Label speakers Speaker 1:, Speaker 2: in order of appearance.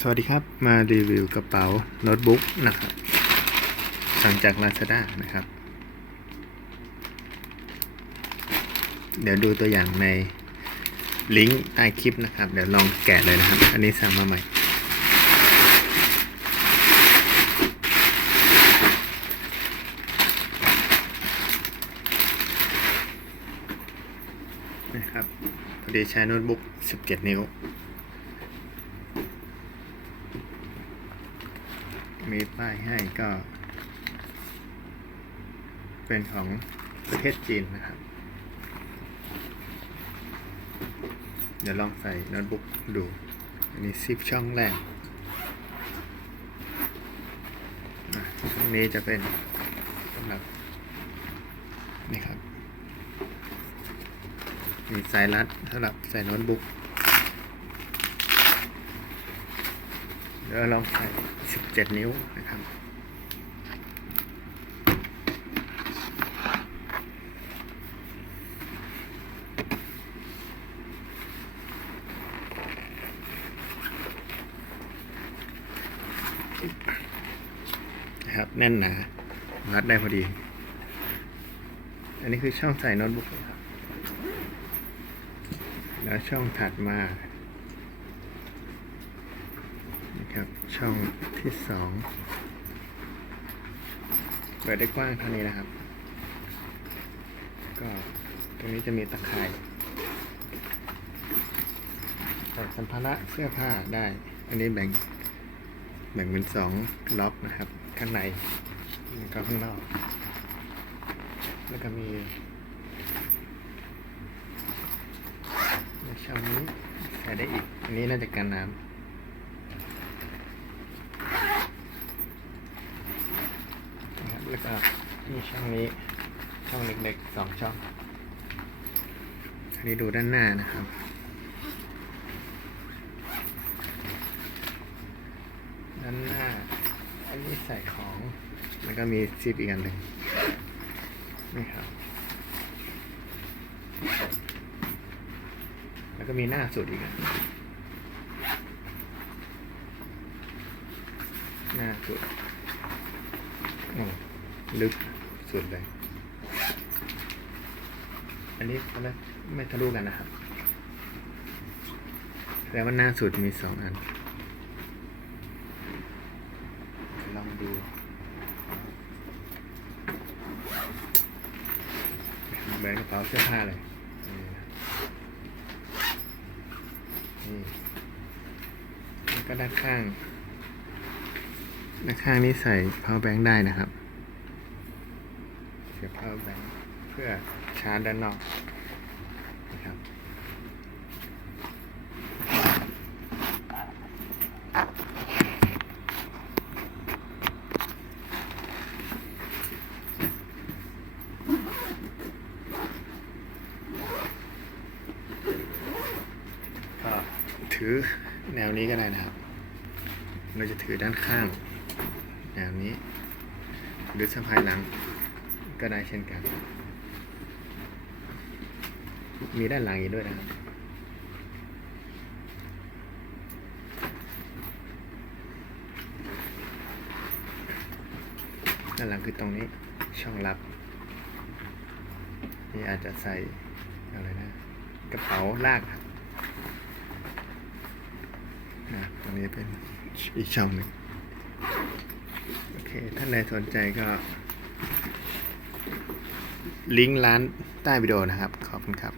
Speaker 1: สวัสดีครับ มารีวิวกระเป๋าโน้ตบุ๊กนะครับ สั่งจาก Lazada นะครับ เดี๋ยวดูตัวอย่างในลิงก์ใต้คลิปนะครับ เดี๋ยวลองแกะเลยนะครับ อันนี้สั่งมาใหม่ นะครับพอดีใช้โน้ตบุ๊ก 17 นิ้ว มีป้ายให้ก็ เป็นของประเทศจีนนะครับ เดี๋ยวลองใส่โน้ตบุ๊กดู อันนี้ซิปช่องแรกช่องนี้จะเป็นสำหรับนี่ครับ มีสายรัดสำหรับใส่โน้ตบุ๊ก เดี๋ยวลองใส่17นิ้วนะครับนะครับแน่นหนารัดได้พอดี อันนี้คือช่องใส่โน้ตบุ๊กนะครับแล้วช่องถัดมา นะครับ ช่องที่สองเปิดได้กว้างเท่านี้นะครับ ก็ตรงนี้จะมีตะข่ายใส่สัมภาระเสื้อผ้าได้ อันนี้แบ่งแบ่งเป็นสองล็อกนะครับ ข้างในแล้วก็ข้างนอก แล้วก็มีในช่องนี้ใส่ได้อีก อันนี้น่าจะกันน้ำนะครับ แล้วก็มีช่องนี้ช่องเล็กๆสองช่อง อันนี้ดูด้านหน้านะครับ ด้านหน้า อันนี้ใส่ของ แล้วก็มีซิปอีกอันหนึ่งนี่ครับ แล้วก็มีหน้าสุดอีกอันหน้าสุดโอ้ ลึกสุดเลย อันนี้ไม่ไม่ทะลุกันนะครับแปลว่าหน้าสุดมีสองอัน ลองดูแบนกระเป๋าเสื้อผ้าเลย นี่นะนี่แล้วก็ด้านข้างด้านข้างนี้ใส่ power bank ได้นะครับ เสียบ power bank เพื่อชาร์จด้านนอกนะครับก็ถือแนวนี้ก็ได้นะครับ เราจะถือด้านข้าง แนวนี้ หรือสะพายหลัง ก็ได้เช่นกัน มีด้านหลังอีกด้วยนะครับด้านหลังคือตรงนี้ช่องลับ นี่อาจจะใส่อะไรนะ กระเป๋าลากครับนะตรงนี้เป็นอีกช่องหนึ่งโอเค ท่านใดสนใจก็ ลิงก์ร้านใต้วิดีโอนะครับ ขอบคุณครับ